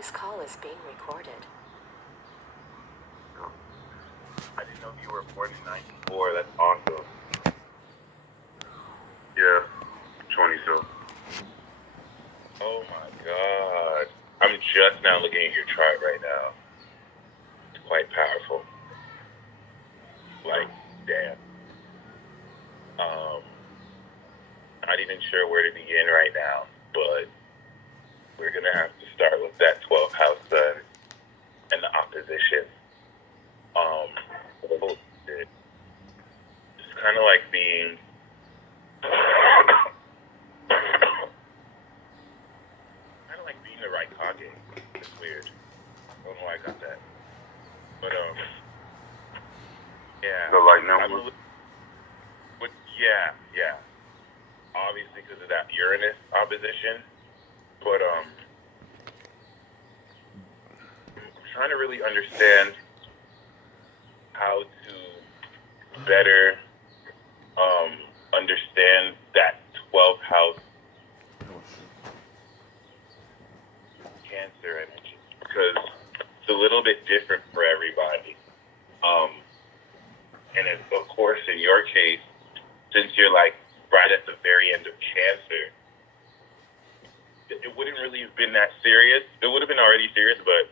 This call is being recorded. I didn't know you were born in 94. That's awesome. Yeah, 22. Oh my God. I'm just now looking at your chart right now. It's quite powerful. Like, damn. Not even sure where to begin right now, but we're going to have to start with that 12th house sun and the opposition. It's kind of like being the right Kage. It's weird. I don't know why I got that. But, yeah. The light number? But, yeah. Obviously because of that Uranus opposition. But, I'm trying to really understand how to better understand that 12th house Cancer energy, because it's a little bit different for everybody. And it's, of course, in your case, since you're like right at the very end of Cancer, it wouldn't really have been that serious. It would have been already serious, but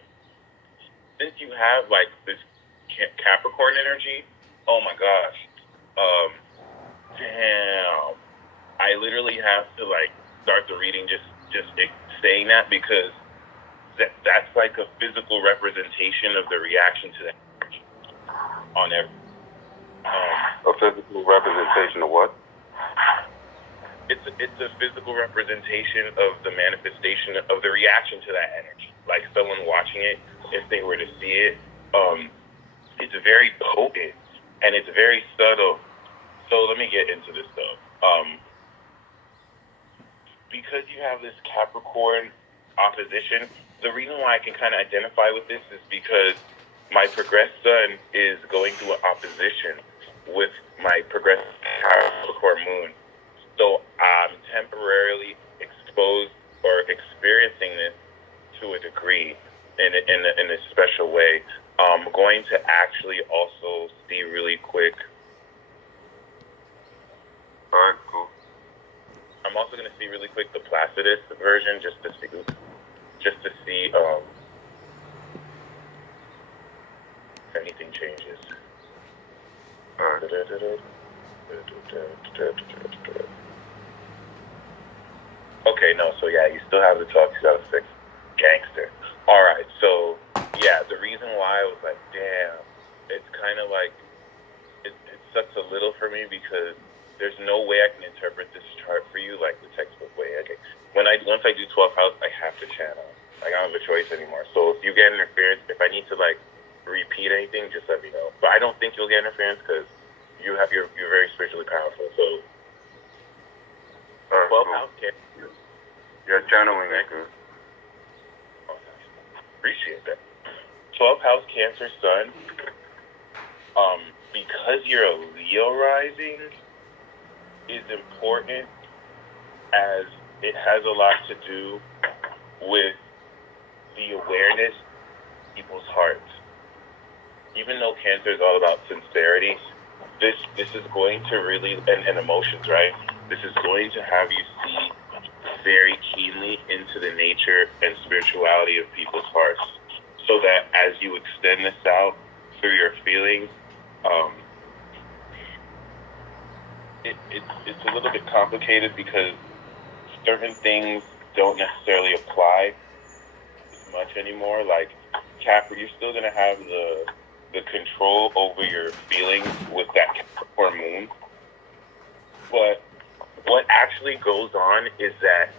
since you have like this Capricorn energy, oh my gosh, damn! I literally have to like start the reading just saying that, because that's like a physical representation of the reaction to that energy on every. A physical representation of what? It's a physical representation of the manifestation of the reaction to that energy. Like someone watching it, if they were to see it, it's very potent and it's very subtle. So let me get into this though. Because you have this Capricorn opposition, the reason why I can kind of identify with this is because my progressed sun is going through an opposition with my progressed Capricorn moon. So I'm temporarily exposed or experiencing this to a degree in a special way. I'm going to actually also see really quick. All right, cool. I'm also going to see really quick the Placidus version just to see if anything changes. Okay, no, so yeah, you still have the 12,2006 gangster. Alright, so yeah, the reason why I was like, damn, it's kind of like, it sucks a little for me because there's no way I can interpret this chart for you like the textbook way. Okay, once I do 12th house, I have to channel. Like, I don't have a choice anymore. So if you get interference, if I need to like repeat anything, just let me know. But I don't think you'll get interference because you're very spiritually powerful. So 12th house Cancer. Yeah, channeling is good. Oh, nice. Appreciate that. 12th house Cancer sun. Because you're a Leo rising, is important as it has a lot to do with the awareness of people's hearts. Even though Cancer is all about sincerity, this is going to really, and emotions, right? This is going to have you see very keenly into the nature and spirituality of people's hearts, so that as you extend this out through your feelings, it's a little bit complicated because certain things don't necessarily apply as much anymore. Like Capri, you're still gonna have the control over your feelings with that Capricorn moon. But what actually goes on is that,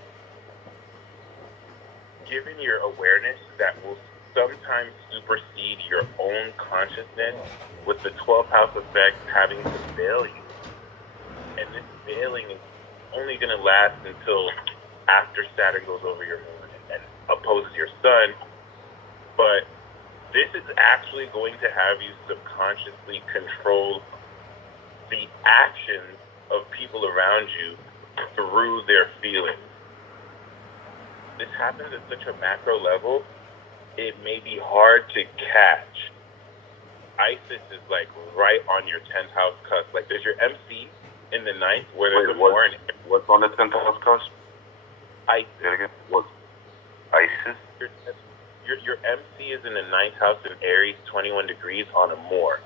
given your awareness that will sometimes supersede your own consciousness, with the 12th house effect having to veil you. And this veiling is only going to last until after Saturn goes over your moon and opposes your sun. But this is actually going to have you subconsciously control the actions of people around you through their feelings. This happens at such a macro level it may be hard to catch. Isis is like right on your 10th house cusp. Like there's your MC in the 9th where there's more in what's on the 10th house cusp? Say it again. What? ISIS? Your MC is in the 9th house in Aries, 21 degrees on a Moor.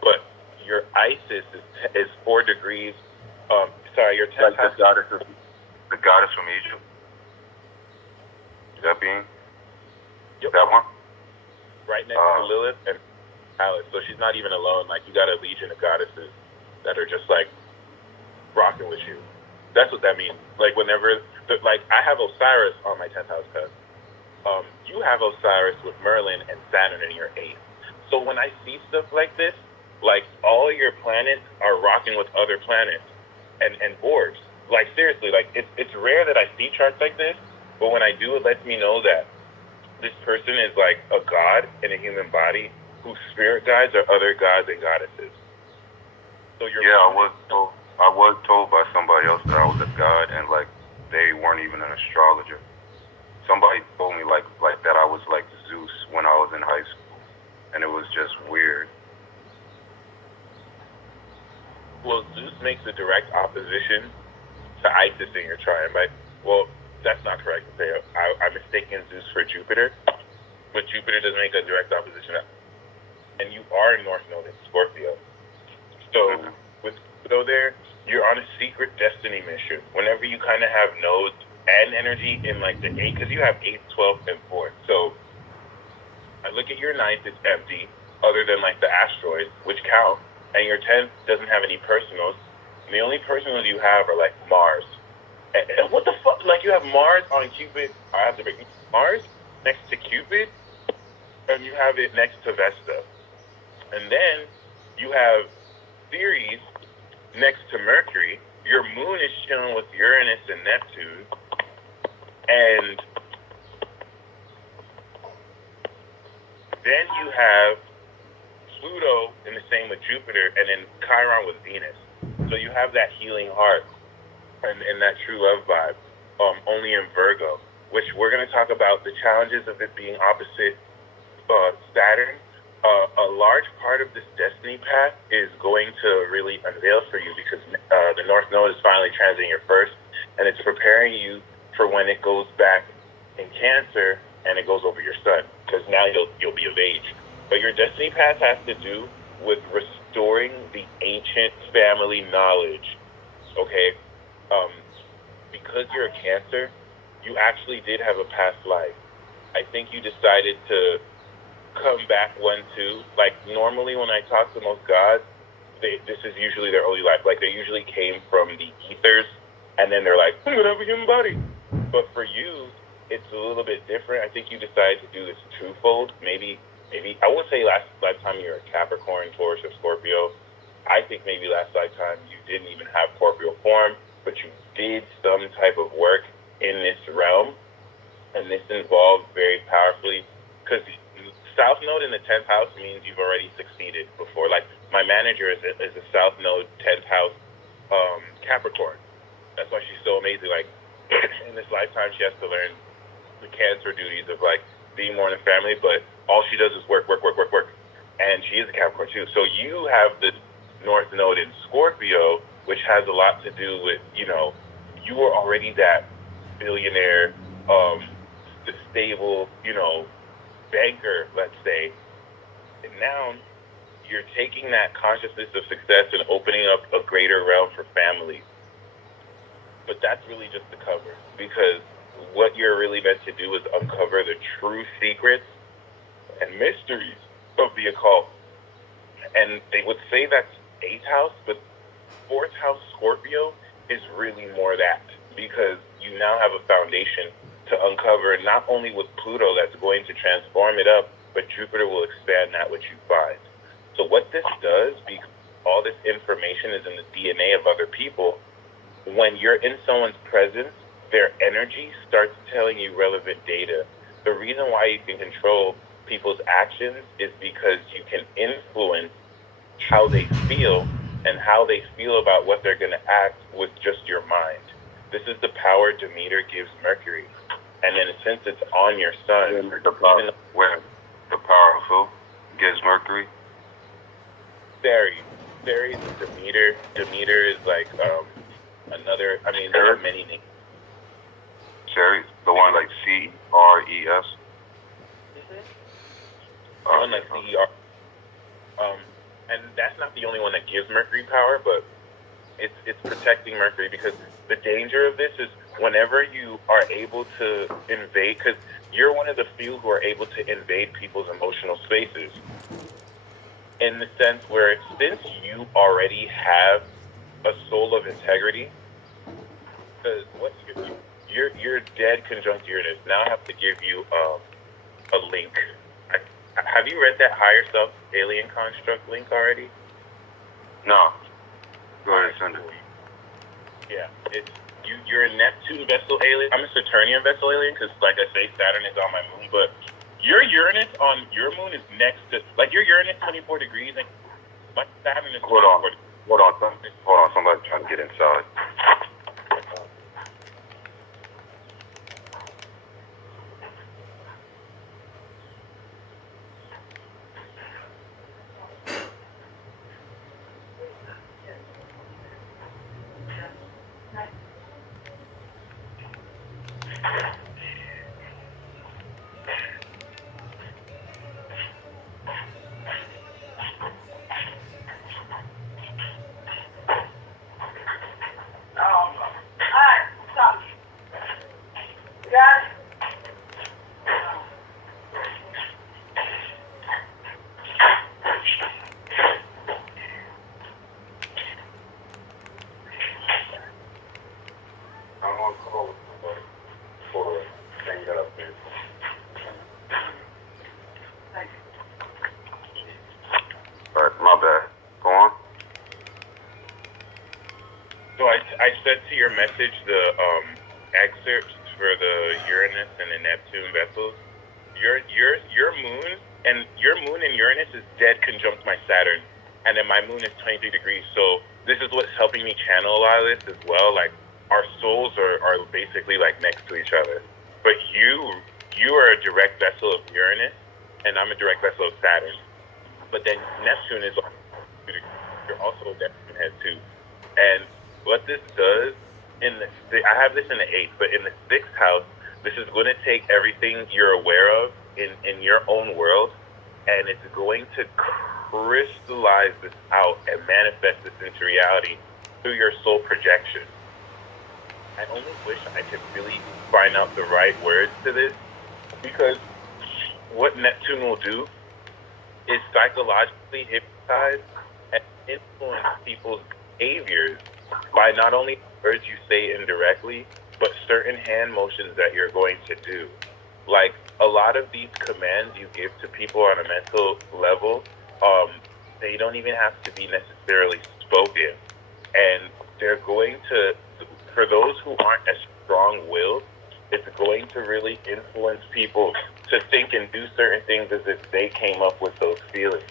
But your Isis is 4 degrees. Your 10th house. The goddess from Egypt. That being? Yep. That one? Right next to Lilith and Alice. So she's not even alone. Like you got a legion of goddesses that are just like rocking with you. That's what that means. Like whenever, like I have Osiris on my 10th house cusp. You have Osiris with Merlin and Saturn in your 8th. So when I see stuff like this, like all your planets are rocking with other planets and orbs. Like seriously, like it's rare that I see charts like this, but when I do, it lets me know that this person is like a god in a human body whose spirit guides are other gods and goddesses. So I was told by somebody else that I was a god, and like they weren't even an astrologer. Somebody told me like that I was like Zeus when I was in high school, and it was just weird. Well, Zeus makes a direct opposition to Isis in your chart. Well, that's not correct to say. I'm mistaking Zeus for Jupiter, but Jupiter does make a direct opposition. And you are in North Node in Scorpio. So with Pluto there, you're on a secret destiny mission. Whenever you kind of have nodes and energy in like the 8, because you have 8, 12, and 4. So I look at your 9th, it's empty, other than like the asteroids, which count. And your 10th doesn't have any personals. And the only personals you have are like Mars. And what the fuck? Like you have Mars on Cupid. I have to break Mars next to Cupid, and you have it next to Vesta. And then you have Ceres next to Mercury. Your moon is chilling with Uranus and Neptune. And then you have Pluto in the same with Jupiter, and then Chiron with Venus. So you have that healing heart and that true love vibe, only in Virgo, which we're going to talk about the challenges of it being opposite Saturn. A large part of this destiny path is going to really unveil for you because the North Node is finally transiting your first, and it's preparing you for when it goes back in Cancer and it goes over your Sun, because now you'll be of age. But your destiny path has to do with restoring the ancient family knowledge, okay? Because you're a Cancer, you actually did have a past life. I think you decided to come back 1-2. Like normally when I talk to most gods, this is usually their early life. Like they usually came from the ethers, and then they're like, I'm gonna have a human body. But for you, it's a little bit different. I think you decided to do this twofold. Maybe I would say last lifetime you were a Capricorn, Taurus, or Scorpio. I think maybe last lifetime you didn't even have corporeal form, but you did some type of work in this realm, and this involved very powerfully, because South Node in the 10th house means you've already succeeded before. Like my manager is a South Node 10th house Capricorn. That's why she's so amazing. Like in this lifetime, she has to learn the Cancer duties of like being more in the family, but all she does is work. And she is a Capricorn too. So you have the North Node in Scorpio, which has a lot to do with, you were already that billionaire, stable, banker, let's say. And now you're taking that consciousness of success and opening up a greater realm for families. But that's really just the cover, because what you're really meant to do is uncover the true secrets and mysteries of the occult. And they would say that's 8th house, but 4th house Scorpio is really more that, because you now have a foundation to uncover, not only with Pluto that's going to transform it up, but Jupiter will expand that which you find. So what this does, because all this information is in the DNA of other people, when you're in someone's presence, their energy starts telling you relevant data. The reason why you can control people's actions is because you can influence how they feel and how they feel about what they're going to act with just your mind. This is the power Demeter gives Mercury. And then since it's on your sun, where the powerful gives Mercury. Ceres is Demeter. Demeter is like another. I mean, there are many names. Ceres, the one like CRES. One like CER. And that's not the only one that gives Mercury power, but it's protecting Mercury, because the danger of this is whenever you are able to invade, because you're one of the few who are able to invade people's emotional spaces, in the sense where since you already have a soul of integrity, because what's your dead conjunct Uranus. Now I have to give you a link. Have you read that Higher Self Alien Construct link already? No. Go ahead, send it. Yeah, it's you're a Neptune vessel alien. I'm a Saturnian vessel alien because, like I say, Saturn is on my moon, but your Uranus on your moon is next to, like, your Uranus 24 degrees, and my Saturn is 24 degrees. Hold on, somebody's trying to get inside. My bad. Go on. So I sent to your message the excerpts for the Uranus and the Neptune vessels. Your moon and Uranus is dead conjunct my Saturn, and then my moon is 23 degrees. So this is what's helping me channel a lot of this as well. Like, our souls are basically like next to each other. But you are a direct vessel of Uranus, and I'm a direct vessel of Saturn. But then Neptune is, you're also a Neptune head too. And what this does, I have this in the 8th, but in the 6th house, this is going to take everything you're aware of in your own world, and it's going to crystallize this out and manifest this into reality through your soul projection. I only wish I could really find out the right words to this, because what Neptune will do is psychologically hypnotize and influence people's behaviors by not only words you say indirectly, but certain hand motions that you're going to do. Like, a lot of these commands you give to people on a mental level, they don't even have to be necessarily spoken. And they're going to, for those who aren't as strong-willed, it's going to really influence people to think and do certain things as if they came up with those feelings.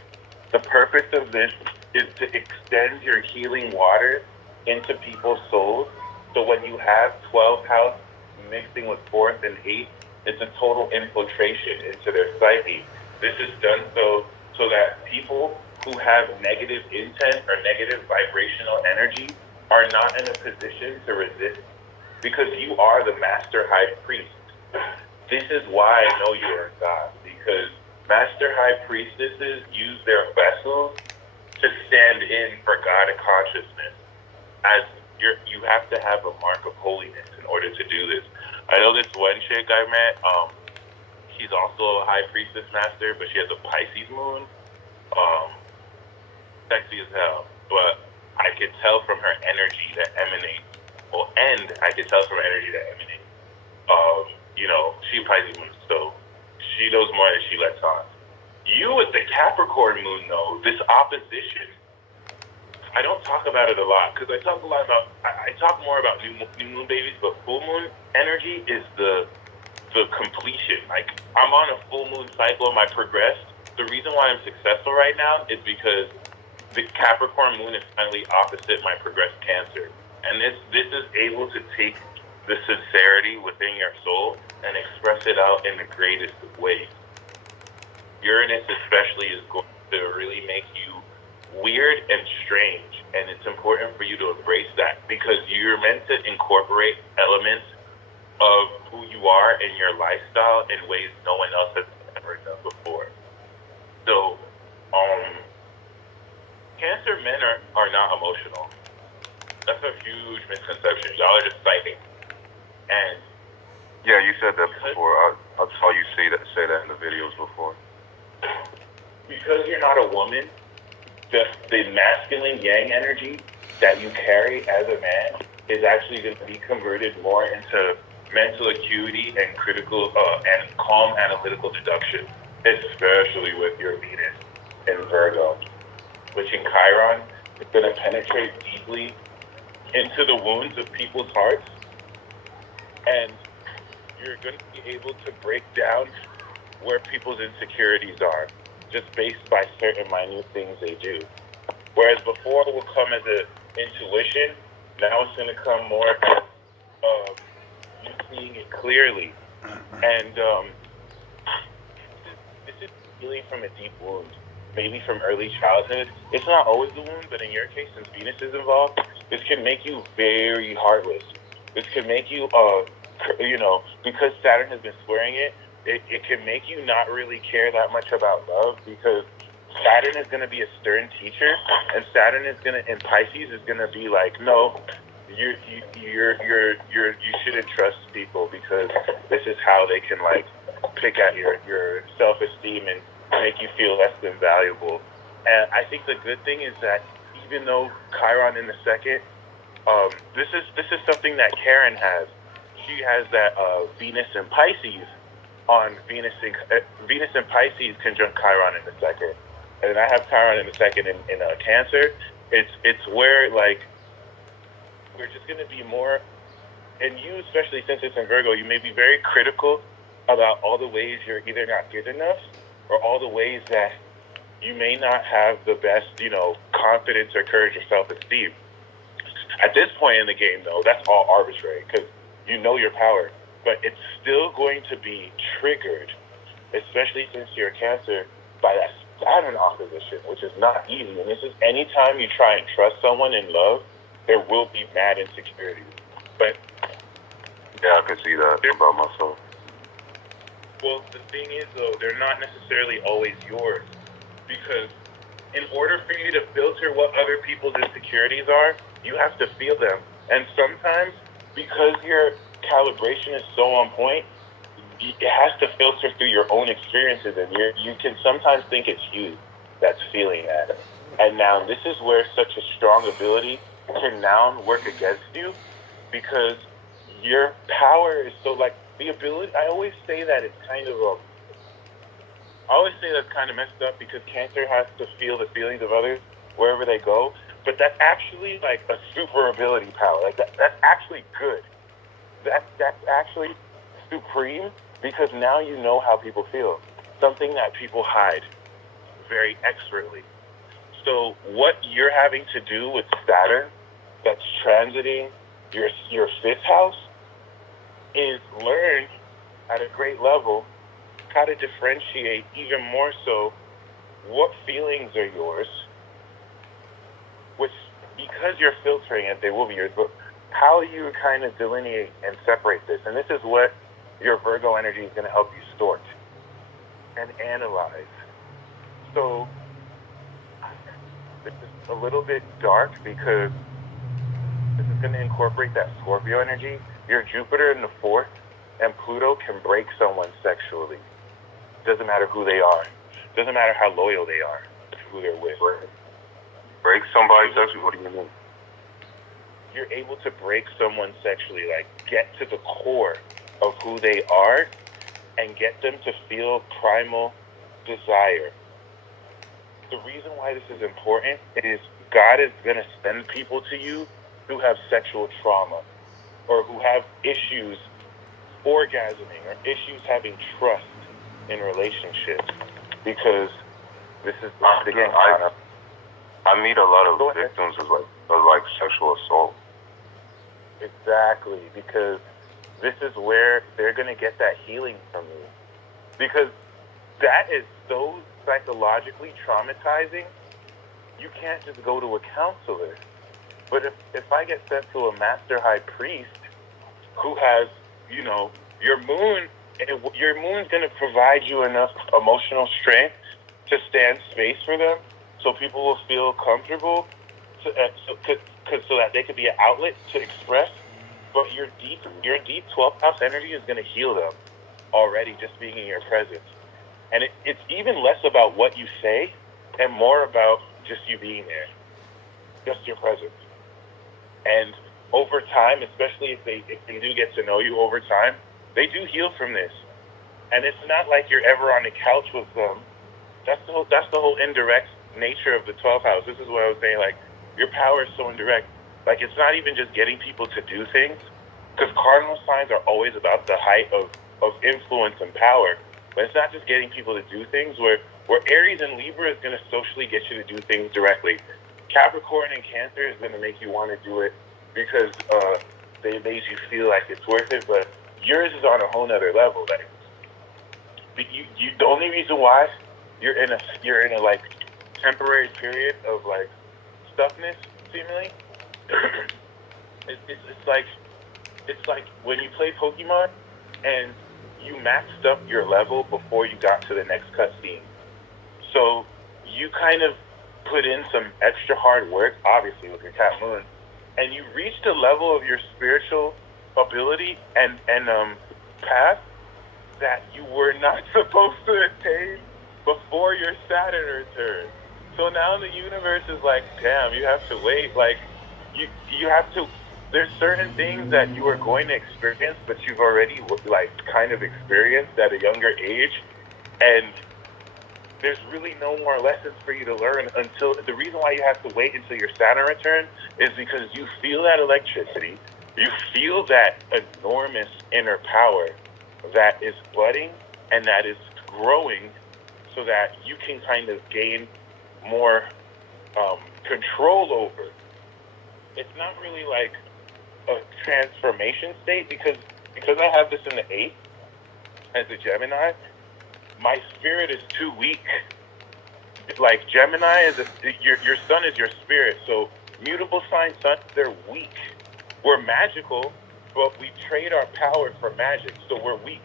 The purpose of this is to extend your healing water into people's souls. So when you have 12th house mixing with 4th and 8th, it's a total infiltration into their psyche. This is done so that people who have negative intent or negative vibrational energy are not in a position to resist, because you are the master high priest. This is why I know you're a god, because master high priestesses use their vessels to stand in for God consciousness. As you have to have a mark of holiness in order to do this. I know this one chick I met, she's also a high priestess master, but she has a Pisces moon. Sexy as hell, but I could tell from her energy that emanates, I could tell from her energy that emanates. She Pisces moon, so she knows more than she lets on. You with the Capricorn moon, though, this opposition, I don't talk about it a lot, because I talk more about new moon babies, but full moon energy is the completion. Like, I'm on a full moon cycle, I progressed. The reason why I'm successful right now is because the Capricorn moon is finally opposite my progressed Cancer. And this is able to take the sincerity within your soul and express it out in the greatest of ways. Uranus especially is going to really make you weird and strange, and it's important for you to embrace that because you're meant to incorporate elements of who you are in your lifestyle in ways no one else has ever done before. So, Cancer men are not emotional. That's a huge misconception. Y'all are just psychic. And yeah, you said that before. I saw you say that in the videos before. Because you're not a woman, the masculine yang energy that you carry as a man is actually going to be converted more into mental acuity and critical and calm analytical deduction, especially with your Venus in Virgo, which in Chiron is going to penetrate deeply into the wounds of people's hearts, and you're going to be able to break down where people's insecurities are just based by certain minute things they do. Whereas before it will come as an intuition, now it's going to come more as you seeing it clearly. And this is healing from a deep wound, maybe from early childhood. It's not always the wound, but in your case, since Venus is involved, this can make you very heartless. This can make you, because Saturn has been squaring it, it can make you not really care that much about love because Saturn is going to be a stern teacher, and Saturn is going to, in Pisces, is going to be like, no, you shouldn't trust people because this is how they can like pick at your self-esteem and make you feel less than valuable. And I think the good thing is that even though Chiron in the second, this is something that Karen has. She has that Venus and Pisces on Venus and Pisces conjunct Chiron in the second, and I have Chiron in the second in Cancer. It's where like we're just going to be more, and you especially since it's in Virgo, you may be very critical about all the ways you're either not good enough or all the ways that you may not have the best, confidence or courage or self-esteem. At this point in the game, though, that's all arbitrary because you know your power, but it's still going to be triggered, especially since you're a Cancer, by that Saturn opposition, which is not easy. And this is anytime you try and trust someone in love, there will be mad insecurity. But yeah, I can see that about myself. Well, the thing is, though, they're not necessarily always yours because in order for you to filter what other people's insecurities are, you have to feel them. And sometimes, because your calibration is so on point, it has to filter through your own experiences, and you can sometimes think it's you that's feeling that. And now this is where such a strong ability can now work against you because your power is so like the ability. I always say that it's kind of I always say that's kind of messed up because Cancer has to feel the feelings of others wherever they go. But that's actually like a super ability power. Like that's actually good. That's actually supreme because now you know how people feel. Something that people hide very expertly. So what you're having to do with Saturn that's transiting your fifth house is learn at a great level how to differentiate even more so what feelings are yours, which because you're filtering it, they will be yours, but how you kind of delineate and separate this. And this is what your Virgo energy is going to help you sort and analyze. So this is a little bit dark because this is going to incorporate that Scorpio energy. Your Jupiter in the fourth and Pluto can break someone sexually. Doesn't matter who they are. Doesn't matter how loyal they are to who they're with. Break somebody sexually? What do you mean? You're able to break someone sexually, like get to the core of who they are and get them to feel primal desire. The reason why this is important is God is going to send people to you who have sexual trauma or who have issues orgasming or issues having trust in relationships because this is, again, I meet a lot of victims of like sexual assault. Exactly, because this is where they're going to get that healing from you. Because that is so psychologically traumatizing, you can't just go to a counselor. But if I get sent to a master high priest who has, you know, your moon's going to provide you enough emotional strength to stand space for them so people will feel comfortable so that they could be an outlet to express. But your deep 12th house energy is going to heal them already just being in your presence. And it's even less about what you say and more about just you being there, just your presence. And over time, especially if they do get to know you over time, they do heal from this. And it's not like you're ever on the couch with them. That's the whole indirect nature of the 12th house. This is what I was saying, like, your power is so indirect. Like, it's not even just getting people to do things, because cardinal signs are always about the height of influence and power. But it's not just getting people to do things, where Aries and Libra is going to socially get you to do things directly. Capricorn and Cancer is going to make you want to do it because they made you feel like it's worth it. But yours is on a whole nother level. Like, the only reason why you're in a like temporary period of like stuckness, seemingly, it's like when you play Pokemon and you maxed up your level before you got to the next cutscene. So you kind of put in some extra hard work, obviously with your Cat Moon, and you reached a level of your spiritual ability and path that you were not supposed to attain before your Saturn return. So now the universe is like, damn, you have to wait. Like, you have to. There's certain things that you are going to experience, but you've already like kind of experienced at a younger age, and there's really no more lessons for you to learn until the reason why you have to wait until your Saturn return is because you feel that electricity, you feel that enormous inner power that is budding and that is growing so that you can kind of gain more control over. It's not really like a transformation state because I have this in the 8th as a Gemini, my spirit is too weak. Like Gemini is your sun is your spirit. So mutable sign sun, they're weak. We're magical, but we trade our power for magic. So we're weak.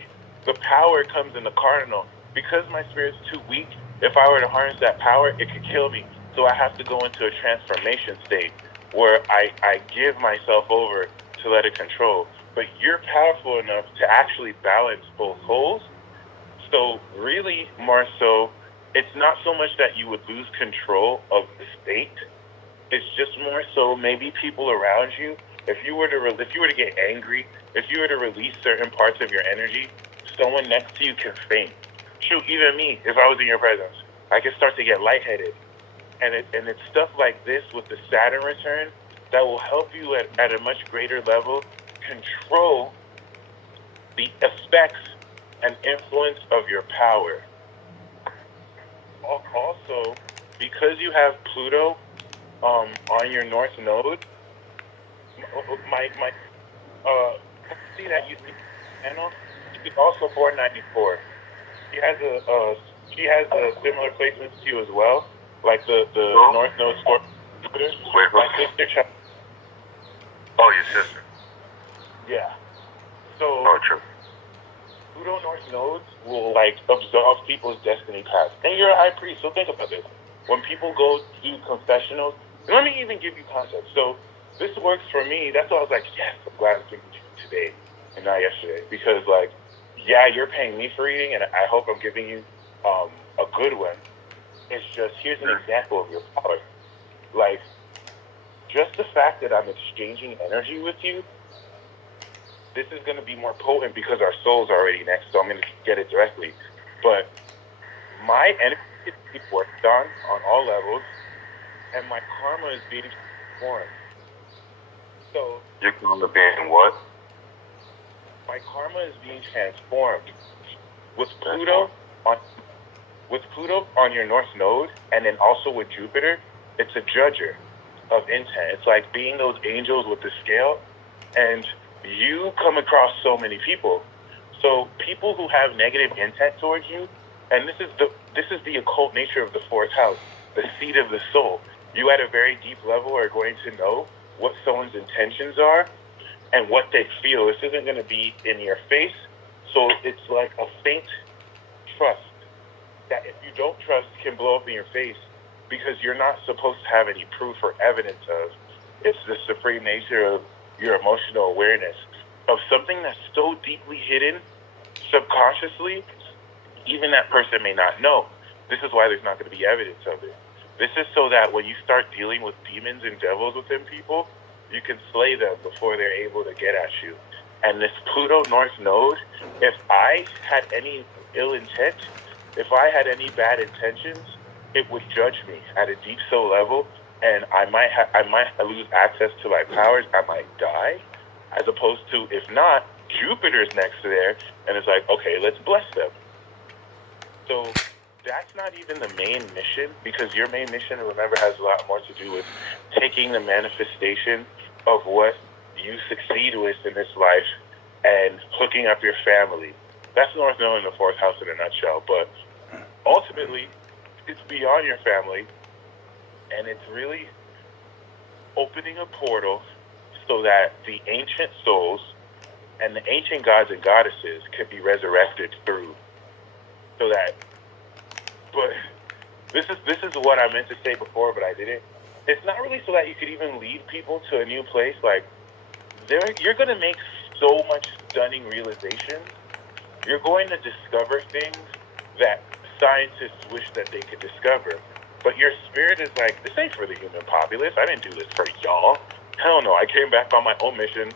The power comes in the cardinal. Because my spirit's too weak, if I were to harness that power, it could kill me. So I have to go into a transformation state where I give myself over to let it control. But you're powerful enough to actually balance both poles. So really, more so, it's not so much that you would lose control of the state. It's just more so maybe people around you. If you were to get angry, if you were to release certain parts of your energy, someone next to you can faint. Shoot, even me, if I was in your presence, I could start to get lightheaded. And it's stuff like this with the Saturn return that will help you at a much greater level control the effects and influence of your power. Also, because you have Pluto on your North Node, my see that you see panel. She's also 494. She has a similar placement to you as well, like the North Node Scorpio. My sister. Oh, your sister. Yeah. So. Oh, true. Pluto North nodes will like absolve people's destiny paths. And you're a high priest, so think about this. When people go do confessionals, let me even give you context. So this works for me. That's why I was like, yes, I'm glad I'm speaking to you today and not yesterday. Because like, yeah, you're paying me for reading, and I hope I'm giving you a good one. It's just, here's an example of your power. Like, just the fact that I'm exchanging energy with you, this is going to be more potent because our soul's already next, so I'm going to get it directly. But my energy is being worked on all levels, and my karma is being transformed. So your karma being what? My karma is being transformed. With Pluto on your North Node, and then also with Jupiter, it's a judger of intent. It's like being those angels with the scale, and you come across so many people. So people who have negative intent towards you, and this is the occult nature of the fourth house, the seat of the soul. You at a very deep level are going to know what someone's intentions are and what they feel. This isn't going to be in your face. So it's like a faint trust that if you don't trust can blow up in your face because you're not supposed to have any proof or evidence of. It's the supreme nature of your emotional awareness of something that's so deeply hidden subconsciously, even that person may not know. This is why there's not going to be evidence of it. This is so that when you start dealing with demons and devils within people, you can slay them before they're able to get at you. And this Pluto North Node, if I had any ill intent, if I had any bad intentions, it would judge me at a deep soul level, and I might lose access to my powers. I might die, as opposed to if not, Jupiter's next to there, and it's like, okay, let's bless them. So that's not even the main mission, because your main mission, remember, has a lot more to do with taking the manifestation of what you succeed with in this life and hooking up your family. That's North Node in the fourth house in a nutshell, but ultimately, it's beyond your family, and it's really opening a portal so that the ancient souls and the ancient gods and goddesses can be resurrected through. So that, but this is what I meant to say before, but I didn't. It's not really so that you could even lead people to a new place. Like, you're going to make so much stunning realizations. You're going to discover things that scientists wish that they could discover. But your spirit is like, this ain't for the human populace. I didn't do this for y'all. Hell no, I came back on my own mission.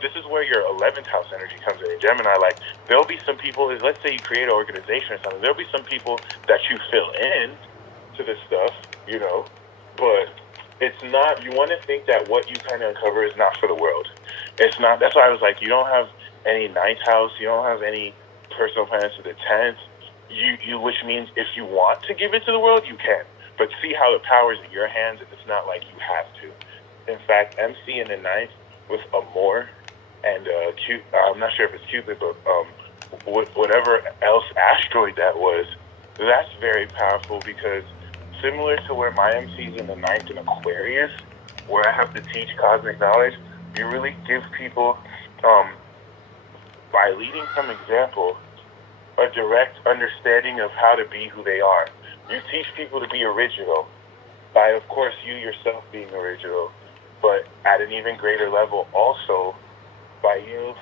This is where your 11th house energy comes in Gemini. Like, there'll be some people, let's say you create an organization or something, there'll be some people that you fill in to this stuff, you know, but it's not, you want to think that what you kind of uncover is not for the world. It's not, that's why I was like, you don't have any ninth house, you don't have any personal planets to the 10th, which means if you want to give it to the world, you can. But see how the power is in your hands, and it's not like you have to. In fact, MC in the ninth with Amor and I'm not sure if it's Cupid, but whatever else asteroid that was, that's very powerful, because similar to where my MC's in the ninth in Aquarius, where I have to teach cosmic knowledge, you really give people, by leading from example, a direct understanding of how to be who they are. You teach people to be original by, of course, you yourself being original, but at an even greater level also by you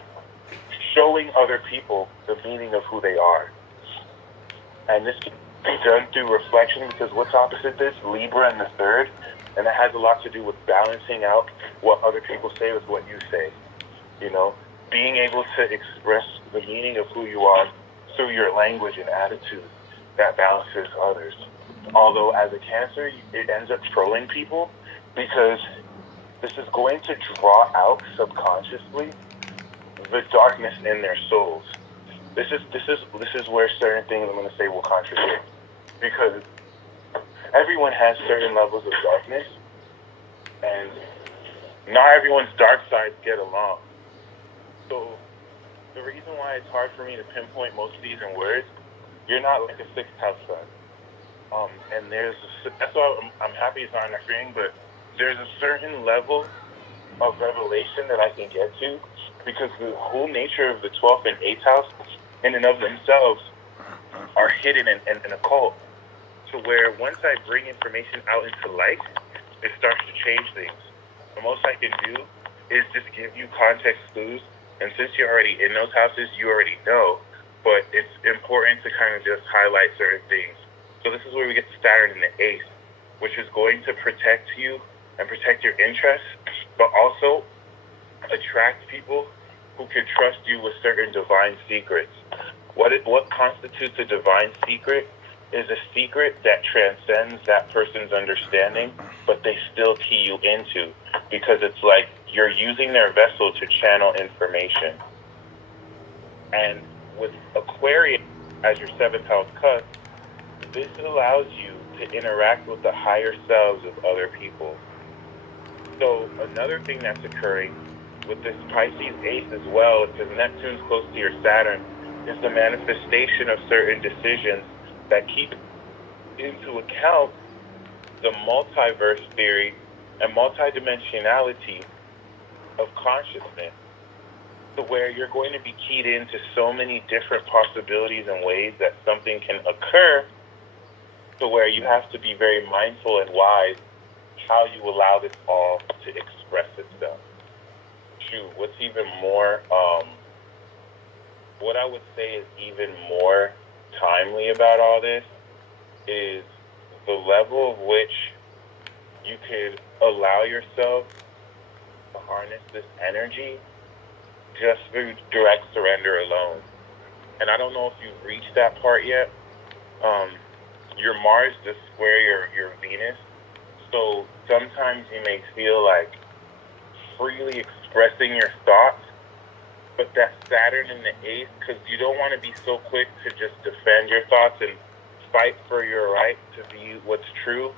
showing other people the meaning of who they are. And this can be done through reflection, because what's opposite this? Libra in the third, and it has a lot to do with balancing out what other people say with what you say. You know, being able to express the meaning of who you are through your language and attitude that balances others. Although as a Cancer, it ends up trolling people, because this is going to draw out subconsciously the darkness in their souls. This is where certain things I'm going to say will contradict, because everyone has certain levels of darkness, and not everyone's dark sides get along. So the reason why it's hard for me to pinpoint most of these in words, you're not like a sixth house sun. And that's why I'm happy it's not in a ring, but there's a certain level of revelation that I can get to, because the whole nature of the 12th and 8th house in and of themselves are hidden and occult, to where once I bring information out into light, it starts to change things. The most I can do is just give you context clues, and since you're already in those houses, you already know, but it's important to kind of just highlight certain things. So this is where we get Saturn in the 8th, which is going to protect you and protect your interests, but also attract people who can trust you with certain divine secrets. What constitutes a divine secret is a secret that transcends that person's understanding, but they still key you into, because it's like you're using their vessel to channel information. And with Aquarius as your 7th house cusp, this allows you to interact with the higher selves of other people. So another thing that's occurring with this Pisces ace as well, because Neptune's close to your Saturn, is the manifestation of certain decisions that keep into account the multiverse theory and multidimensionality of consciousness, to where you're going to be keyed into so many different possibilities and ways that something can occur, to where you have to be very mindful and wise how you allow this all to express itself. Shoot, what's even more, what I would say is even more timely about all this is the level of which you could allow yourself to harness this energy just through direct surrender alone. And I don't know if you've reached that part yet. Your Mars does square your Venus, so sometimes you may feel like freely expressing your thoughts, but that Saturn in the 8th, because you don't want to be so quick to just defend your thoughts and fight for your right to be what's true.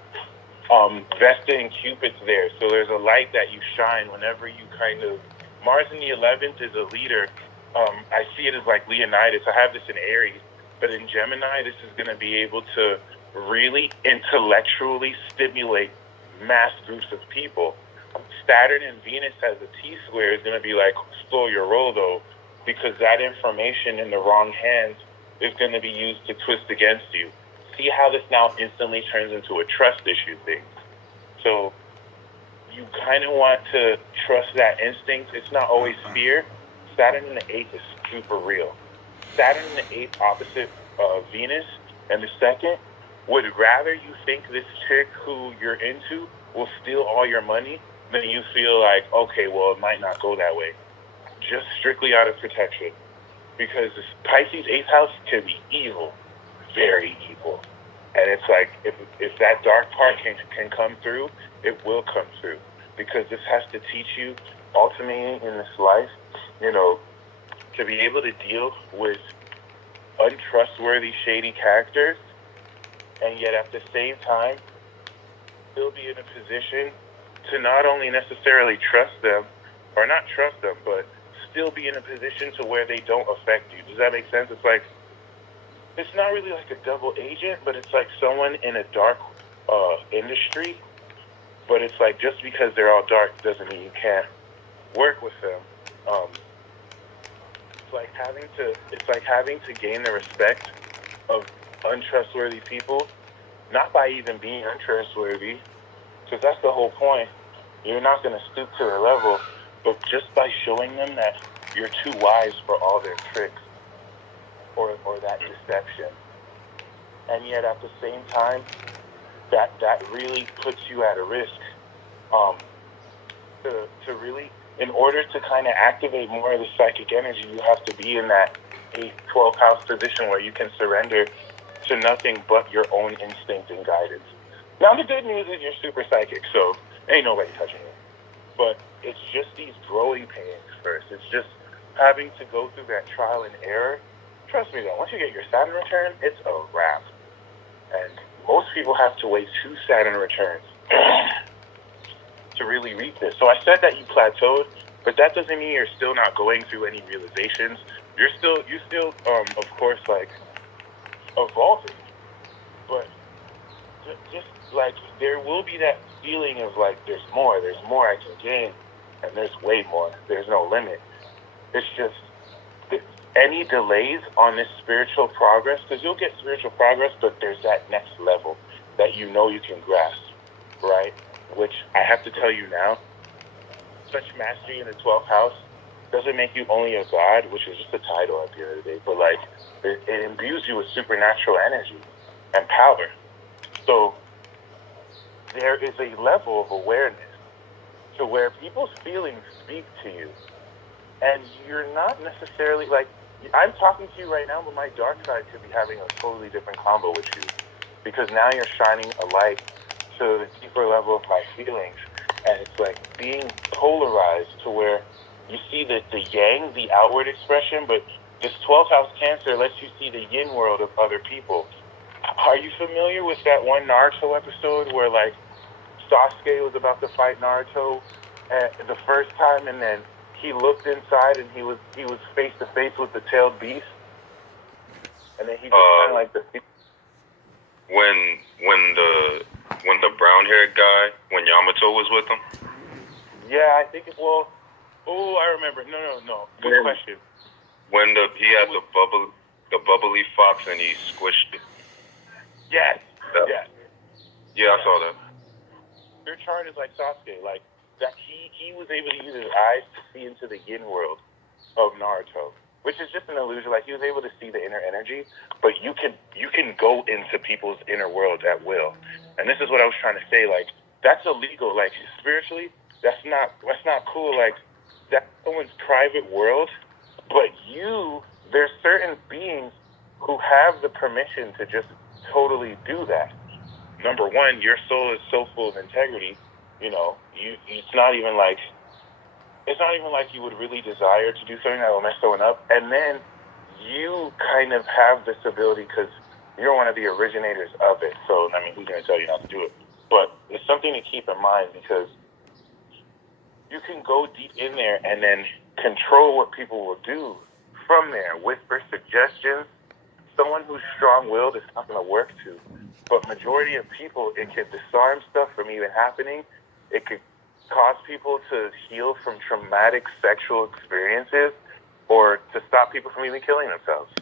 Vesta and Cupid's there, so there's a light that you shine whenever you kind of... Mars in the 11th is a leader. I see it as like Leonidas. I have this in Aries, but in Gemini, this is going to be able to really intellectually stimulate mass groups of people. Saturn and Venus as a T-square is going to be like, slow your roll, though, because that information in the wrong hands is going to be used to twist against you. See how this now instantly turns into a trust issue thing. So you kind of want to trust that instinct. It's not always fear. Saturn in the 8th is super real. Saturn in the 8th opposite Venus and the 2nd would rather you think this chick who you're into will steal all your money than you feel like, okay, well, it might not go that way. Just strictly out of protection. Because this Pisces 8th house can be evil. Very evil. And it's like, if that dark part can come through, it will come through. Because this has to teach you, ultimately in this life, you know, to be able to deal with untrustworthy, shady characters, and yet at the same time, still be in a position to not only necessarily trust them, or not trust them, but still be in a position to where they don't affect you. Does that make sense? It's like, it's not really like a double agent, but it's like someone in a dark industry, but it's like just because they're all dark doesn't mean you can't work with them. It's like having to gain the respect of untrustworthy people, not by even being untrustworthy, because that's the whole point. You're not going to stoop to their level, but just by showing them that you're too wise for all their tricks or that deception. And yet at the same time, that really puts you at a risk to really, in order to kind of activate more of the psychic energy, you have to be in that 8th, 12th house position where you can surrender to nothing but your own instinct and guidance. Now, the good news is you're super psychic, so ain't nobody touching you. But it's just these growing pains first. It's just having to go through that trial and error. Trust me, though, once you get your Saturn return, it's a wrap. And most people have to wait 2 Saturn returns to really reach this. So I said that you plateaued, but that doesn't mean you're still not going through any realizations. You're still, of course, like, evolving. But just like, there will be that feeling of like, there's more I can gain, and there's way more. There's no limit. It's just any delays on this spiritual progress, because you'll get spiritual progress, but there's that next level that you know you can grasp, right? Which I have to tell you now, such mastery in the 12th house doesn't make you only a god, which is just a title at the end of the day, but like, it imbues you with supernatural energy and power. So there is a level of awareness to where people's feelings speak to you. And you're not necessarily, like, I'm talking to you right now, but my dark side could be having a totally different combo with you. Because now you're shining a light to the deeper level of my feelings. And it's like being polarized to where you see the yang, the outward expression, but this 12th house Cancer lets you see the yin world of other people. Are you familiar with that one Naruto episode where, like, Sasuke was about to fight Naruto the first time, and then he looked inside and he was face to face with the tailed beast, and then he just kind of like the. When the brown haired guy, when Yamato was with him. Yeah, I think it. Well, I remember. No. Good question. When he had the bubbly fox and he squished it. Yes. Yes. Yeah, I saw that. Your chart is like Sasuke, like that. He was able to use his eyes to see into the yin world of Naruto, which is just an illusion. Like he was able to see the inner energy, but you can go into people's inner world at will. And this is what I was trying to say. Like that's illegal. Like spiritually, that's not cool. Like that's someone's private world. But there's certain beings who have the permission to just totally do that. Number one, your soul is so full of integrity. It's not even like you would really desire to do something that will mess someone up. And then you kind of have this ability because you're one of the originators of it. So, I mean, who's going to tell you not to do it? But it's something to keep in mind because you can go deep in there and then control what people will do from there. Whisper suggestions. Someone who's strong-willed is not going to work to. But majority of people, it can disarm stuff from even happening. It could cause people to heal from traumatic sexual experiences or to stop people from even killing themselves.